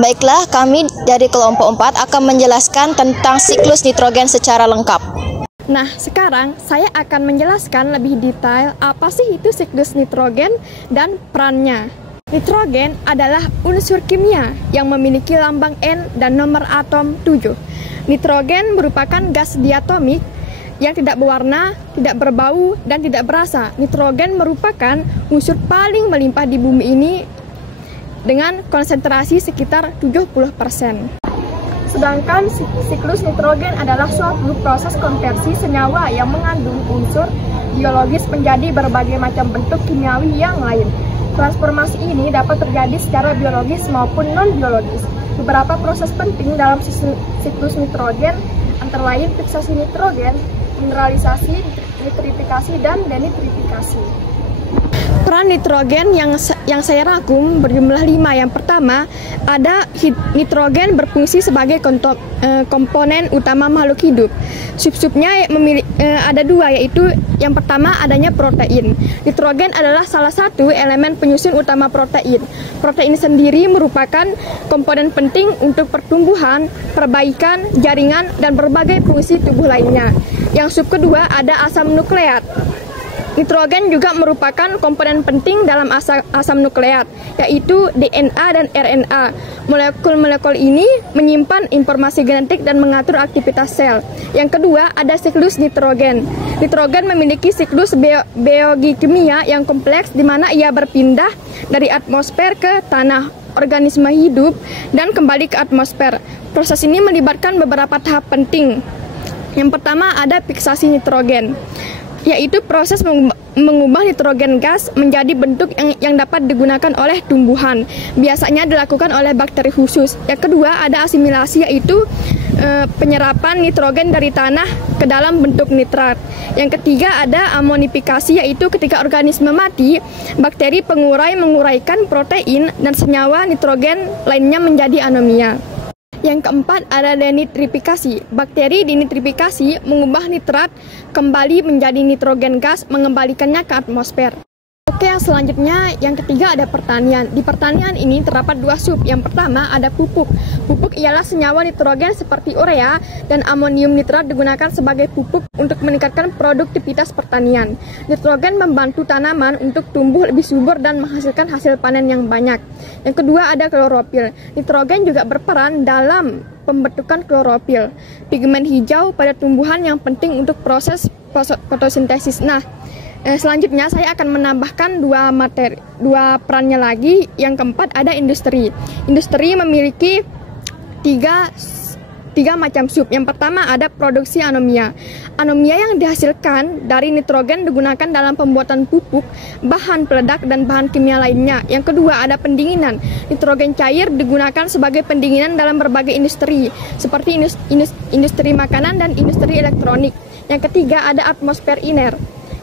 Baiklah, kami dari kelompok 4 akan menjelaskan tentang siklus nitrogen secara lengkap. Nah, sekarang saya akan menjelaskan lebih detail apa sih itu siklus nitrogen dan perannya. Nitrogen adalah unsur kimia yang memiliki lambang N dan nomor atom 7. Nitrogen merupakan gas diatomik yang tidak berwarna, tidak berbau, dan tidak berasa. Nitrogen merupakan unsur paling melimpah di bumi ini dengan konsentrasi sekitar 70%. Sedangkan siklus nitrogen adalah suatu proses konversi senyawa yang mengandung unsur biologis menjadi berbagai macam bentuk kimiawi yang lain. Transformasi ini dapat terjadi secara biologis maupun non-biologis. Beberapa proses penting dalam siklus nitrogen antara lain fiksasi nitrogen, mineralisasi, nitrifikasi, dan denitrifikasi. Peran nitrogen yang saya rangkum berjumlah 5. Yang pertama, ada nitrogen berfungsi sebagai komponen utama makhluk hidup. Sub-subnya ada 2, yaitu yang pertama adanya protein. Nitrogen adalah salah satu elemen penyusun utama protein. Protein sendiri merupakan komponen penting untuk pertumbuhan, perbaikan, jaringan, dan berbagai fungsi tubuh lainnya. Yang sub kedua ada asam nukleat. Nitrogen juga merupakan komponen penting dalam asam nukleat, yaitu DNA dan RNA. Molekul-molekul ini menyimpan informasi genetik dan mengatur aktivitas sel. Yang kedua, ada siklus nitrogen. Nitrogen memiliki siklus biokimia yang kompleks di mana ia berpindah dari atmosfer ke tanah organisme hidup dan kembali ke atmosfer. Proses ini melibatkan beberapa tahap penting. Yang pertama ada fiksasi nitrogen, yaitu proses mengubah nitrogen gas menjadi bentuk yang dapat digunakan oleh tumbuhan. Biasanya dilakukan oleh bakteri khusus. Yang kedua ada asimilasi, yaitu penyerapan nitrogen dari tanah ke dalam bentuk nitrat. Yang ketiga ada amonifikasi, yaitu ketika organisme mati, bakteri pengurai menguraikan protein dan senyawa nitrogen lainnya menjadi anomia. Yang keempat ada denitrifikasi. Bakteri denitrifikasi mengubah nitrat kembali menjadi nitrogen gas, mengembalikannya ke atmosfer. Oke, yang selanjutnya yang ketiga ada pertanian. Di pertanian ini terdapat 2 sub. Yang pertama ada pupuk. Pupuk ialah senyawa nitrogen seperti urea dan amonium nitrat digunakan sebagai pupuk untuk meningkatkan produktivitas pertanian. Nitrogen membantu tanaman untuk tumbuh lebih subur dan menghasilkan hasil panen yang banyak. Yang kedua ada klorofil. Nitrogen juga berperan dalam pembentukan klorofil, pigmen hijau pada tumbuhan yang penting untuk proses fotosintesis. Nah, selanjutnya saya akan menambahkan 2 perannya lagi. Yang keempat ada industri. Industri memiliki tiga macam sub. Yang pertama ada produksi anomia. Anomia yang dihasilkan dari nitrogen digunakan dalam pembuatan pupuk, bahan peledak, dan bahan kimia lainnya. Yang kedua ada pendinginan. Nitrogen cair digunakan sebagai pendinginan dalam berbagai industri, seperti industri makanan dan industri elektronik. Yang ketiga ada atmosfer iner.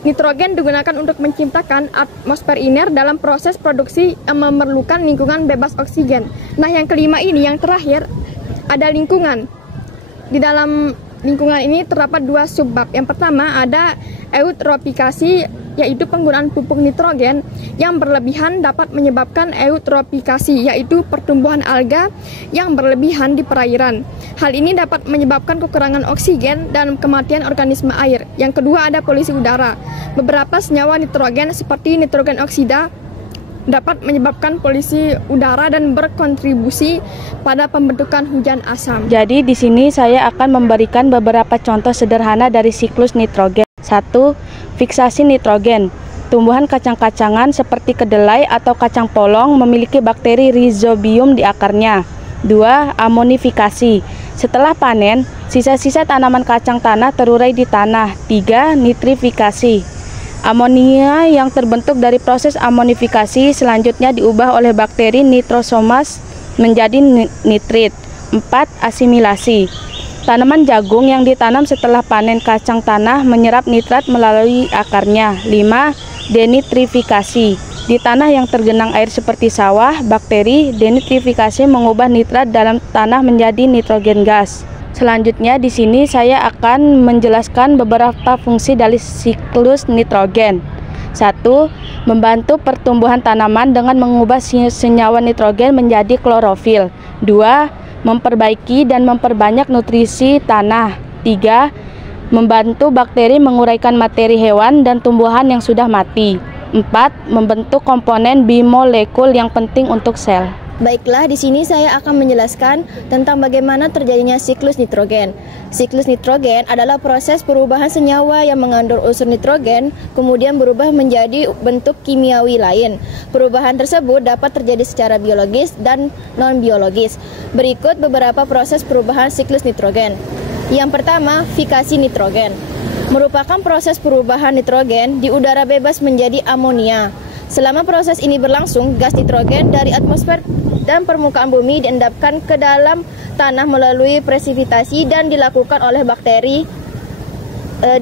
Nitrogen digunakan untuk menciptakan atmosfer iner dalam proses produksi yang memerlukan lingkungan bebas oksigen. Nah, yang kelima ini, yang terakhir, ada lingkungan. Di dalam lingkungan ini terdapat 2 subbab. Yang pertama ada eutrofikasi, yaitu penggunaan pupuk nitrogen yang berlebihan dapat menyebabkan eutrofikasi, yaitu pertumbuhan alga yang berlebihan di perairan. Hal ini dapat menyebabkan kekurangan oksigen dan kematian organisme air. Yang kedua ada polusi udara. Beberapa senyawa nitrogen seperti nitrogen oksida dapat menyebabkan polusi udara dan berkontribusi pada pembentukan hujan asam. Jadi di sini saya akan memberikan beberapa contoh sederhana dari siklus nitrogen. 1. Fiksasi nitrogen. Tumbuhan kacang-kacangan seperti kedelai atau kacang polong memiliki bakteri rhizobium di akarnya. 2. Amonifikasi. Setelah panen, sisa-sisa tanaman kacang tanah terurai di tanah. 3. Nitrifikasi. Amonia yang terbentuk dari proses amonifikasi selanjutnya diubah oleh bakteri Nitrosomas menjadi nitrit. 4. Asimilasi. Tanaman jagung yang ditanam setelah panen kacang tanah menyerap nitrat melalui akarnya. 5. Denitrifikasi. Di tanah yang tergenang air seperti sawah, bakteri denitrifikasi mengubah nitrat dalam tanah menjadi nitrogen gas. Selanjutnya di sini saya akan menjelaskan beberapa fungsi dari siklus nitrogen. 1. Membantu pertumbuhan tanaman dengan mengubah senyawa nitrogen menjadi klorofil. 2. Memperbaiki dan memperbanyak nutrisi tanah. 3. Membantu bakteri menguraikan materi hewan dan tumbuhan yang sudah mati. 4. Membentuk komponen bimolekul yang penting untuk sel. Baiklah, di sini saya akan menjelaskan tentang bagaimana terjadinya siklus nitrogen. Siklus nitrogen adalah proses perubahan senyawa yang mengandung unsur nitrogen, kemudian berubah menjadi bentuk kimiawi lain. Perubahan tersebut dapat terjadi secara biologis dan non-biologis. Berikut beberapa proses perubahan siklus nitrogen. Yang pertama, fikasi nitrogen. Merupakan proses perubahan nitrogen di udara bebas menjadi amonia. Selama proses ini berlangsung, gas nitrogen dari atmosfer dan permukaan bumi diendapkan ke dalam tanah melalui presipitasi dan dilakukan oleh bakteri,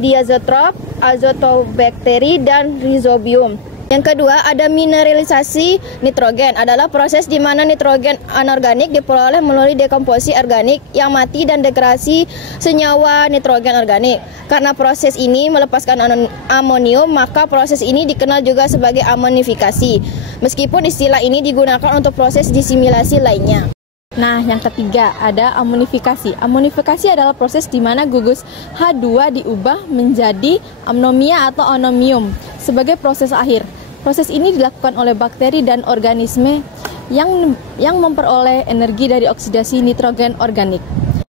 diazotrop, azotobakteri, dan rhizobium. Yang kedua, ada mineralisasi nitrogen. Adalah proses di mana nitrogen anorganik diperoleh melalui dekomposisi organik yang mati dan degradasi senyawa nitrogen organik. Karena proses ini melepaskan amonium, maka proses ini dikenal juga sebagai amonifikasi. Meskipun istilah ini digunakan untuk proses disimilasi lainnya. Nah, yang ketiga ada amonifikasi. Amonifikasi adalah proses di mana gugus H2 diubah menjadi ammonia atau ammonium sebagai proses akhir. Proses ini dilakukan oleh bakteri dan organisme yang memperoleh energi dari oksidasi nitrogen organik.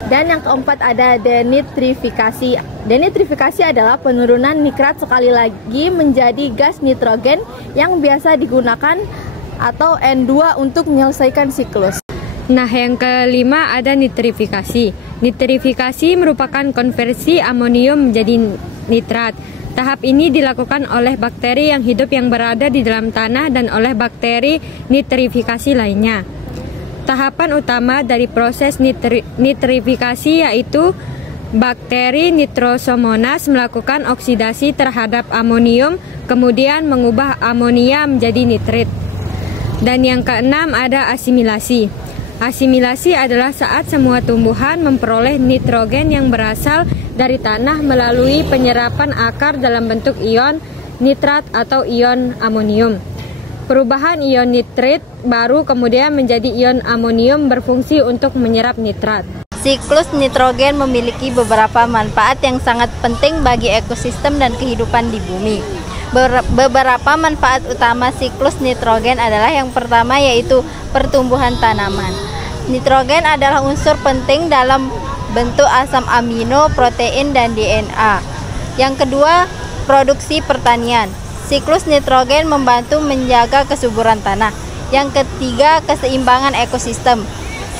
Dan yang keempat ada denitrifikasi. Denitrifikasi adalah penurunan nitrat sekali lagi menjadi gas nitrogen yang biasa digunakan atau N2 untuk menyelesaikan siklus. Nah, yang kelima ada nitrifikasi. Nitrifikasi merupakan konversi amonium menjadi nitrat. Tahap ini dilakukan oleh bakteri yang hidup yang berada di dalam tanah dan oleh bakteri nitrifikasi lainnya. Tahapan utama dari proses nitrifikasi yaitu bakteri Nitrosomonas melakukan oksidasi terhadap amonium, kemudian mengubah amonia menjadi nitrit. Dan yang keenam ada asimilasi. Asimilasi adalah saat semua tumbuhan memperoleh nitrogen yang berasal dari tanah melalui penyerapan akar dalam bentuk ion nitrat atau ion amonium. Perubahan ion nitrit baru kemudian menjadi ion amonium berfungsi untuk menyerap nitrat. Siklus nitrogen memiliki beberapa manfaat yang sangat penting bagi ekosistem dan kehidupan di bumi. Beberapa manfaat utama siklus nitrogen adalah yang pertama yaitu pertumbuhan tanaman. Nitrogen adalah unsur penting dalam bentuk asam amino, protein, dan DNA. Yang kedua, produksi pertanian. Siklus nitrogen membantu menjaga kesuburan tanah. Yang ketiga, keseimbangan ekosistem.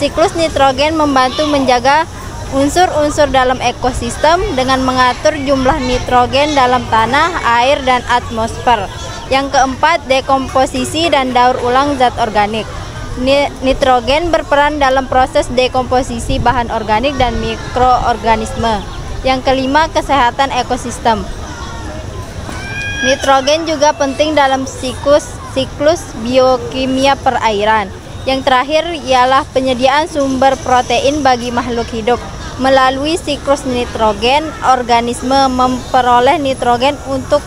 Siklus nitrogen membantu menjaga unsur-unsur dalam ekosistem dengan mengatur jumlah nitrogen dalam tanah, air, dan atmosfer. Yang keempat, dekomposisi dan daur ulang zat organik. Nitrogen berperan dalam proses dekomposisi bahan organik dan mikroorganisme. Yang kelima, kesehatan ekosistem. Nitrogen juga penting dalam siklus biokimia perairan. Yang terakhir ialah penyediaan sumber protein bagi makhluk hidup. Melalui siklus nitrogen, organisme memperoleh nitrogen untuk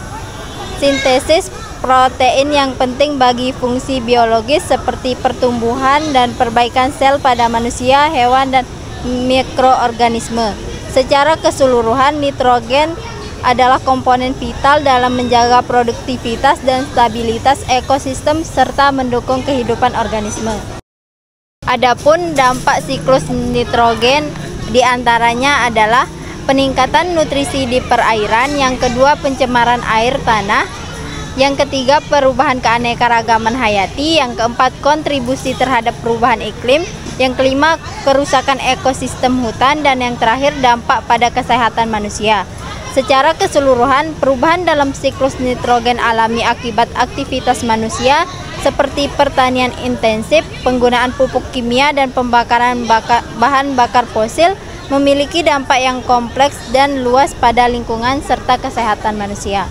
sintesis protein yang penting bagi fungsi biologis seperti pertumbuhan dan perbaikan sel pada manusia, hewan, dan mikroorganisme. Secara keseluruhan, nitrogen adalah komponen vital dalam menjaga produktivitas dan stabilitas ekosistem serta mendukung kehidupan organisme. Adapun dampak siklus nitrogen diantaranya adalah peningkatan nutrisi di perairan, yang kedua pencemaran air tanah, yang ketiga perubahan keanekaragaman hayati, yang keempat kontribusi terhadap perubahan iklim, yang kelima kerusakan ekosistem hutan, dan yang terakhir dampak pada kesehatan manusia. Secara keseluruhan, perubahan dalam siklus nitrogen alami akibat aktivitas manusia seperti pertanian intensif, penggunaan pupuk kimia, dan pembakaran bahan bakar fosil memiliki dampak yang kompleks dan luas pada lingkungan serta kesehatan manusia.